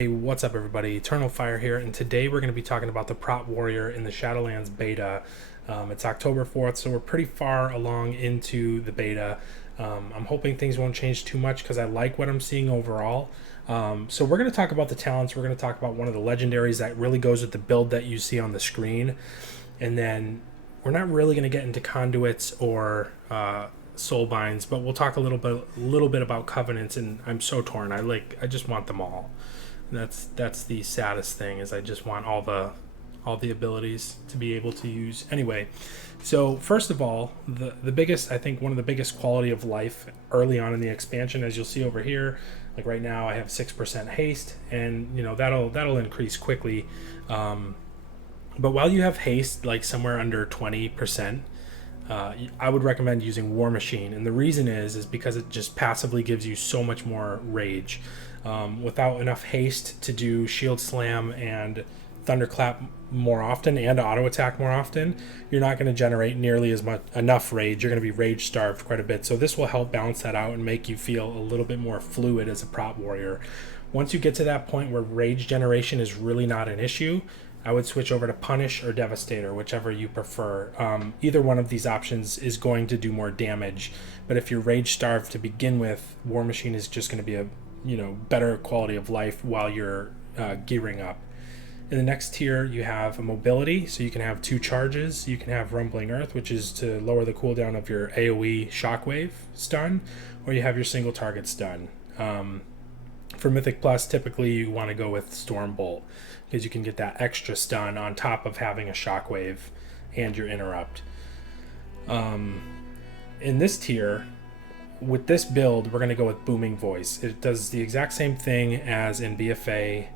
Hey, what's up everybody? Eternal Fire here, and today we're going to be talking about the Prot Warrior in the Shadowlands beta. It's October 4th, so we're pretty far along into the beta. I'm hoping things won't change too much because I like what I'm seeing overall. So we're going to talk about the talents. We're going to talk about one of the legendaries that really goes with the build that you see on the screen. And then we're not really going to get into conduits or soul binds, but we'll talk a little bit about covenants, and I'm so torn. I just want them all. That's the saddest thing, is I just want all the abilities to be able to use. Anyway, so first of all, the biggest, I think one of the biggest quality of life early on in the expansion, as you'll see over here, like right now I have 6% haste, and you know that'll increase quickly. But while you have haste like somewhere under 20%, I would recommend using War Machine, and the reason is because it just passively gives you so much more rage. Without enough haste to do Shield Slam and Thunderclap more often and auto attack more often, you're not going to generate nearly as much enough rage. You're going to be rage starved quite a bit. So this will help balance that out and make you feel a little bit more fluid as a Prot Warrior. Once you get to that point where rage generation is really not an issue, I would switch over to Punish or Devastator, whichever you prefer. Either one of these options is going to do more damage, but if you're rage starved to begin with, War Machine is just going to be a better quality of life while you're gearing up. In the next tier, you have a mobility, so you can have 2 charges. You can have Rumbling Earth, which is to lower the cooldown of your AoE Shockwave stun, or you have your single target stun. For Mythic Plus, typically you want to go with Storm Bolt, because you can get that extra stun on top of having a Shockwave and your Interrupt. In this tier, with this build, we're going to go with Booming Voice. It does the exact same thing as in BFA,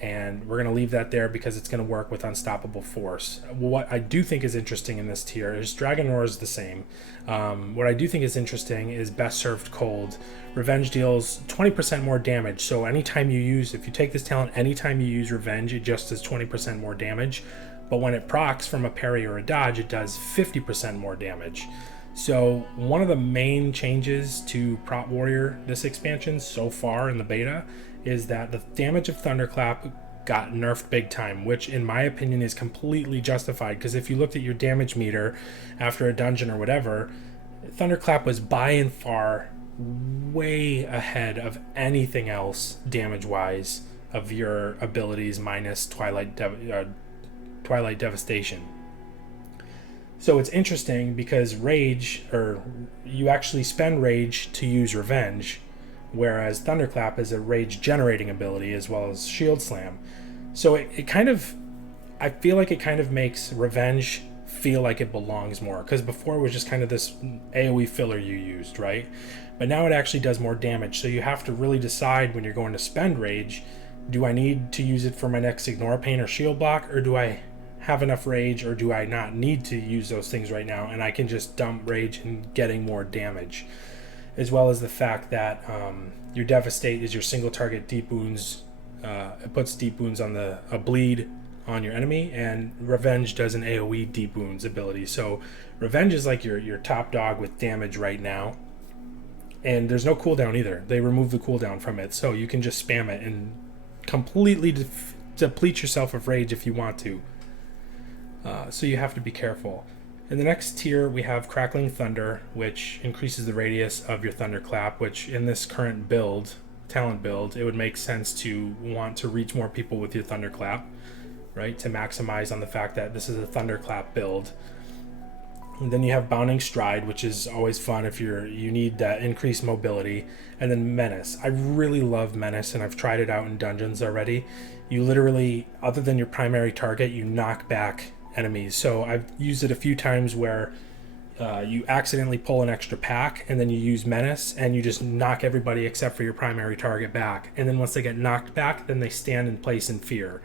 and we're going to leave that there because it's going to work with Unstoppable Force. What I do think is interesting in this tier is Dragon Roar is the same. What I do think is interesting is Best Served Cold. Revenge deals 20% more damage, so anytime you use, if you take this talent, anytime you use Revenge, it just does 20% more damage. But when it procs from a parry or a dodge, it does 50% more damage. So one of the main changes to Prot Warrior this expansion so far in the beta is that the damage of Thunderclap got nerfed big time, which in my opinion is completely justified, because if you looked at your damage meter after a dungeon or whatever, Thunderclap was by and far way ahead of anything else damage-wise of your abilities minus Twilight Devastation. So it's interesting because rage, or you actually spend rage to use revenge, whereas Thunderclap is a rage generating ability as well as Shield Slam. So it kind of, I feel like it kind of makes revenge feel like it belongs more, because before it was just kind of this AoE filler you used, right? But now it actually does more damage, so you have to really decide when you're going to spend rage, do I need to use it for my next Ignore Pain or Shield Block, or do I have enough rage, or do I not need to use those things right now and I can just dump rage and getting more damage? As well as the fact that your Devastate is your single target deep wounds. It puts deep wounds on a bleed on your enemy, and Revenge does an AoE deep wounds ability. So Revenge is like your top dog with damage right now, and there's no cooldown either. They remove the cooldown from it, so you can just spam it and completely deplete yourself of rage if you want to. So you have to be careful. In the next tier, we have Crackling Thunder, which increases the radius of your Thunderclap, which in this current build, talent build, it would make sense to want to reach more people with your Thunderclap, right? To maximize on the fact that this is a Thunderclap build. And then you have Bounding Stride, which is always fun if you need that increased mobility. And then Menace. I really love Menace, and I've tried it out in dungeons already. You literally, other than your primary target, you knock back enemies. So I've used it a few times where you accidentally pull an extra pack, and then you use Menace, and you just knock everybody except for your primary target back. And then once they get knocked back, then they stand in place in fear.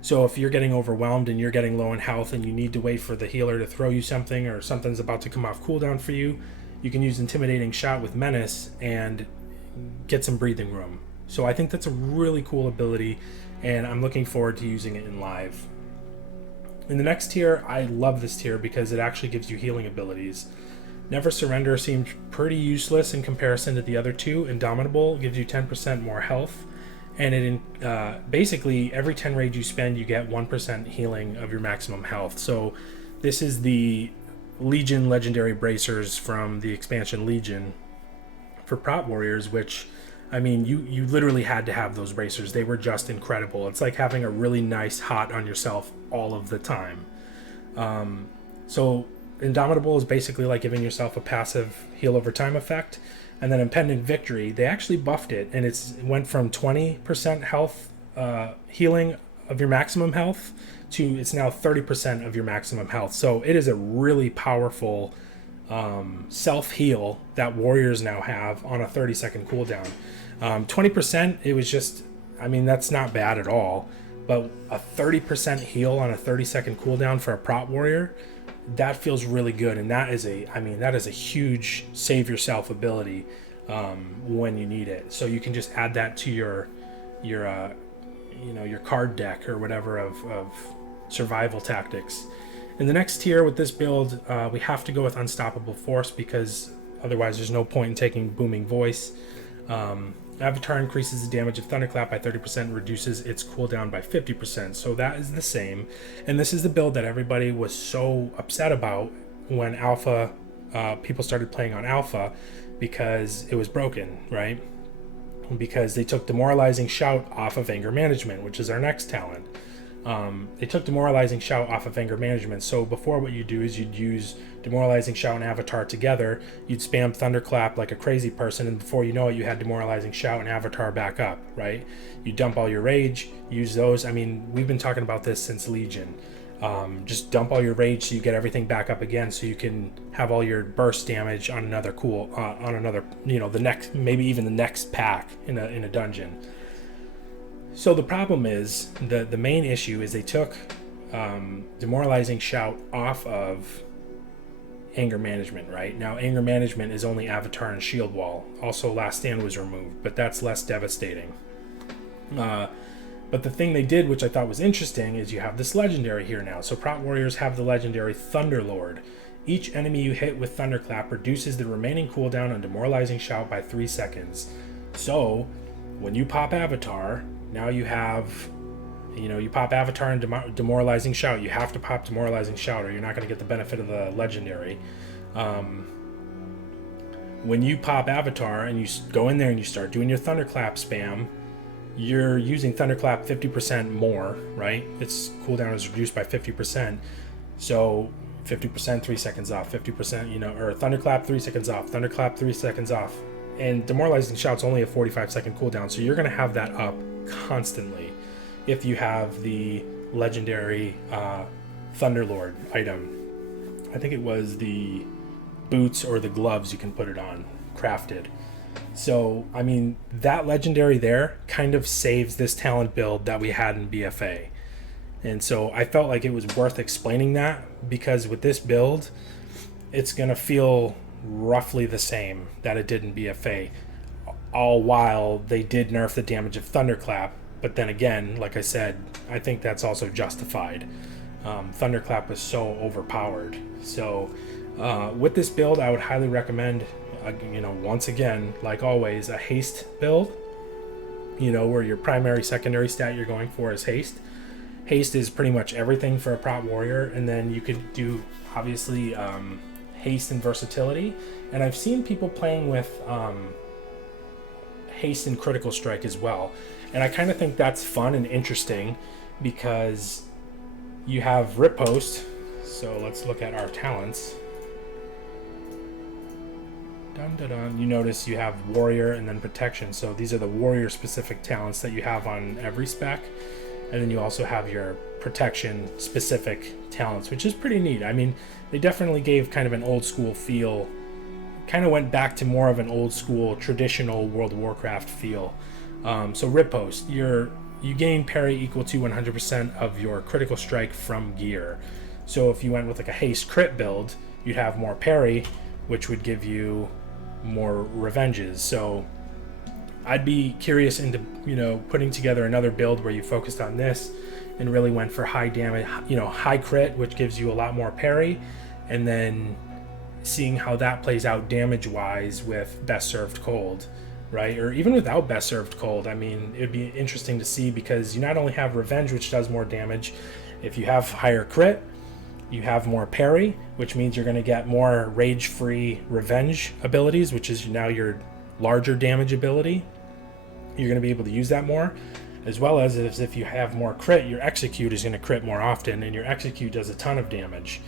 So if you're getting overwhelmed and you're getting low in health and you need to wait for the healer to throw you something, or something's about to come off cooldown for you, you can use Intimidating Shot with Menace and get some breathing room. So I think that's a really cool ability, and I'm looking forward to using it in live. In the next tier, I love this tier because it actually gives you healing abilities. Never Surrender seems pretty useless in comparison to the other two. Indomitable gives you 10% more health, and basically every 10 rage you spend, you get 1% healing of your maximum health. So this is the Legion legendary bracers from the expansion Legion for Prot warriors, which, I mean, you literally had to have those bracers. They were just incredible. It's like having a really nice hot on yourself all of the time. So Indomitable is basically like giving yourself a passive heal over time effect. And then Impending Victory, they actually buffed it, and it went from 20% health healing of your maximum health to it's now 30% of your maximum health. So it is a really powerful self-heal that warriors now have on a 30-second cooldown. 20%, it was just, I mean, that's not bad at all. But a 30% heal on a 30-second cooldown for a Prot warrior, that feels really good, and that is a huge save yourself ability when you need it. So you can just add that to your card deck or whatever of survival tactics. In the next tier with this build, we have to go with Unstoppable Force, because otherwise there's no point in taking Booming Voice. Avatar increases the damage of Thunderclap by 30%, reduces its cooldown by 50%. So that is the same. And this is the build that everybody was so upset about when Alpha, people started playing on Alpha, because it was broken, right? Because they took Demoralizing Shout off of Anger Management, which is our next talent. They took Demoralizing Shout off of Anger Management. So before, what you'd do is you'd use Demoralizing Shout and Avatar together. You'd spam Thunderclap like a crazy person, and before you know it, you had Demoralizing Shout and Avatar back up, right? You dump all your rage, use those. I mean, we've been talking about this since Legion. Just dump all your rage so you get everything back up again, so you can have all your burst damage on another the next, maybe even the next pack in a dungeon. So the problem is, the main issue is they took Demoralizing Shout off of Anger Management, right? Now, Anger Management is only Avatar and Shield Wall. Also, Last Stand was removed, but that's less devastating. But the thing they did, which I thought was interesting, is you have this legendary here now. So Prot warriors have the legendary Thunderlord. Each enemy you hit with Thunderclap reduces the remaining cooldown on Demoralizing Shout by 3 seconds. So when you pop Avatar, now you have, you pop Avatar and Demoralizing Shout. You have to pop Demoralizing Shout, or you're not going to get the benefit of the legendary. When you pop Avatar and you go in there and you start doing your Thunderclap spam, you're using Thunderclap 50% more, right? Its cooldown is reduced by 50%. So 50%, 3 seconds off, 50%, or Thunderclap 3 seconds off, Thunderclap 3 seconds off. And Demoralizing Shout's only a 45-second cooldown, so you're going to have that up constantly if you have the legendary Thunderlord item. I think it was the boots or the gloves you can put it on, crafted. So, I mean, that legendary there kind of saves this talent build that we had in BFA. And so I felt like it was worth explaining that, because with this build, it's going to feel roughly the same that it did in BFA, all while they did nerf the damage of Thunderclap. But then again, like I said, I think that's also justified. Thunderclap was so overpowered. So with this build, I would highly recommend, once again, like always, a haste build, where your primary, secondary stat you're going for is haste. Haste is pretty much everything for a Prot warrior, and then you could do, obviously, haste and versatility. And I've seen people playing with haste and critical strike as well. And I kind of think that's fun and interesting, because you have riposte. So let's look at our talents. Dun, dun, dun. You notice you have warrior and then protection. So these are the warrior specific talents that you have on every spec. And then you also have your protection specific talents, which is pretty neat. I mean, they definitely gave kind of an old school feel, kind of went back to more of an old school traditional World of Warcraft feel. So riposte, you gain parry equal to 100% of your critical strike from gear. So if you went with like a haste crit build, you'd have more parry, which would give you more revenges. So I'd be curious into, putting together another build where you focused on this and really went for high damage, high crit, which gives you a lot more parry, and then seeing how that plays out damage wise with best served cold. right? Or even without Best Served Cold, I mean, it'd be interesting to see, because you not only have Revenge, which does more damage. If you have higher crit, you have more parry, which means you're going to get more rage-free Revenge abilities, which is now your larger damage ability. You're going to be able to use that more, as well as if you have more crit, your Execute is going to crit more often, and your Execute does a ton of damage.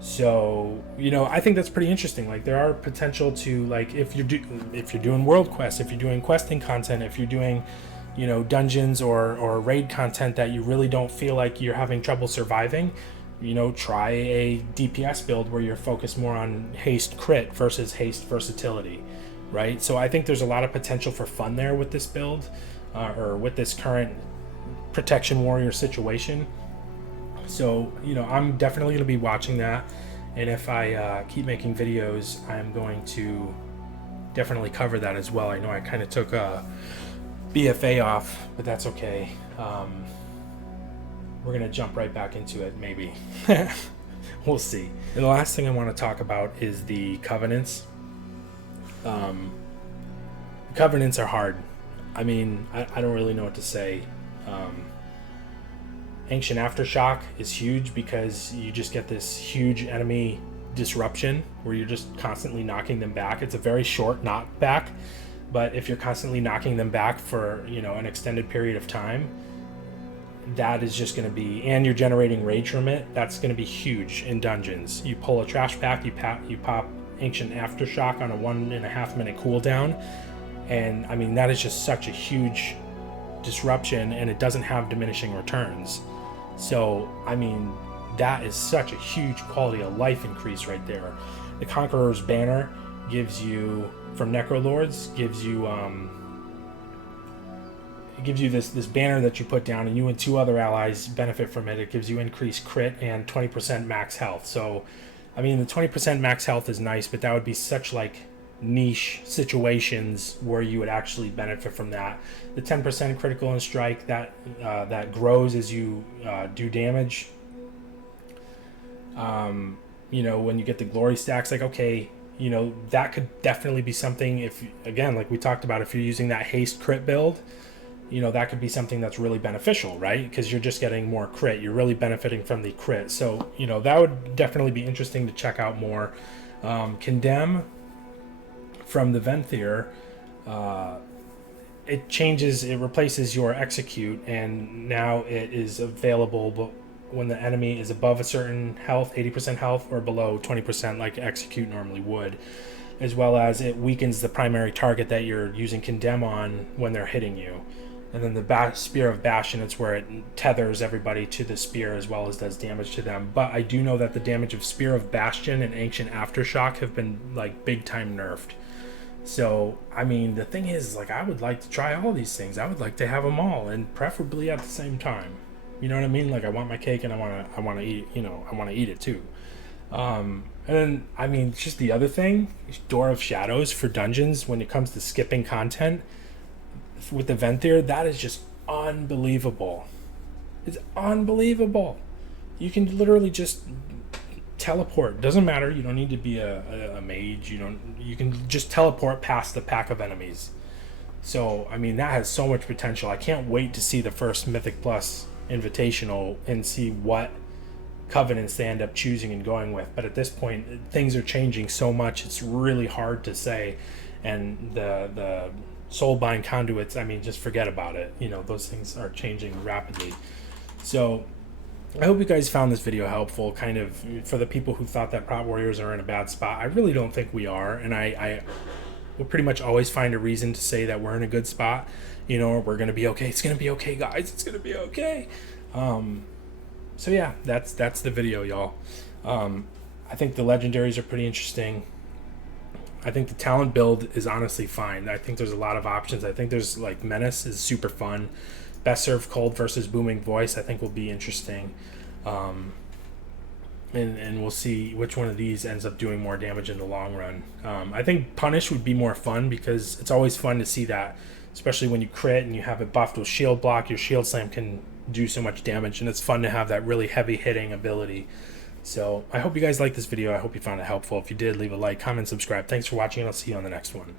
So, you know, I think that's pretty interesting. Like, there are potential to, like, if you're doing world quests, if you're doing questing content, if you're doing, you know, dungeons or raid content that you really don't feel like you're having trouble surviving, you know, try a DPS build where you're focused more on haste crit versus haste versatility, right? So I think there's a lot of potential for fun there with this build, or with this current protection warrior situation. So, you know, I'm definitely going to be watching that, and if I keep making videos, I'm going to definitely cover that as well. I know I kind of took a BFA off, but that's okay. We're going to jump right back into it, maybe. We'll see. And the last thing I want to talk about is the Covenants. The Covenants are hard. I mean, I don't really know what to say. Ancient Aftershock is huge because you just get this huge enemy disruption where you're just constantly knocking them back. It's a very short knockback, but if you're constantly knocking them back for, you know, an extended period of time, that is just going to be, and you're generating rage from it, that's going to be huge in dungeons. You pull a trash pack, you pop Ancient Aftershock on a 1.5 minute cooldown, and I mean, that is just such a huge disruption, and it doesn't have diminishing returns. So, I mean, that is such a huge quality of life increase right there. The Conqueror's Banner gives you, from Necrolords, gives you this banner that you put down, and you and 2 other allies benefit from it. It gives you increased crit and 20% max health. So, I mean, the 20% max health is nice, but that would be such, like, niche situations where you would actually benefit from that. The 10% critical and strike, that grows as you do damage. You know, when you get the glory stacks, like, okay, you know, that could definitely be something. If, again, like we talked about, if you're using that haste crit build, you know, that could be something that's really beneficial, right? Because you're just getting more crit, you're really benefiting from the crit. So, you know, that would definitely be interesting to check out more. Condemn from the Venthyr, it replaces your Execute, and now it is available when the enemy is above a certain health, 80% health, or below 20% like Execute normally would, as well as it weakens the primary target that you're using Condemn on when they're hitting you. And then the Spear of Bastion, it's where it tethers everybody to the spear as well as does damage to them. But I do know that the damage of Spear of Bastion and Ancient Aftershock have been, like, big time nerfed. So, I mean, the thing is, like, I would like to try all these things. I would like to have them all, and preferably at the same time. You know what I mean? Like, I want my cake, and I want to eat. You know, I want to eat it too. And then, I mean, just the other thing, Door of Shadows for dungeons. When it comes to skipping content with the Venthyr, that is just unbelievable. It's unbelievable. You can literally just teleport. Doesn't matter. You don't need to be a mage. You can just teleport past the pack of enemies. So, I mean, that has so much potential. I can't wait to see the first Mythic Plus Invitational and see what Covenants they end up choosing and going with. But at this point, things are changing so much, it's really hard to say. And the Soulbind conduits, I mean, just forget about it. You know, those things are changing rapidly. So I hope you guys found this video helpful, kind of for the people who thought that Prot Warriors are in a bad spot. I really don't think we are, and I will pretty much always find a reason to say that we're in a good spot. You know, we're going to be okay. It's going to be okay, guys. It's going to be okay. So yeah, that's the video, y'all. I think the legendaries are pretty interesting. I think the talent build is honestly fine. I think there's a lot of options. I think there's, like, Menace is super fun. Best Served Cold versus Booming Voice, I think, will be interesting. And we'll see which one of these ends up doing more damage in the long run. I think Punish would be more fun because it's always fun to see that, especially when you crit and you have it buffed with Shield Block. Your Shield Slam can do so much damage, and it's fun to have that really heavy hitting ability. So I hope you guys liked this video. I hope you found it helpful. If you did, leave a like, comment, subscribe. Thanks for watching, and I'll see you on the next one.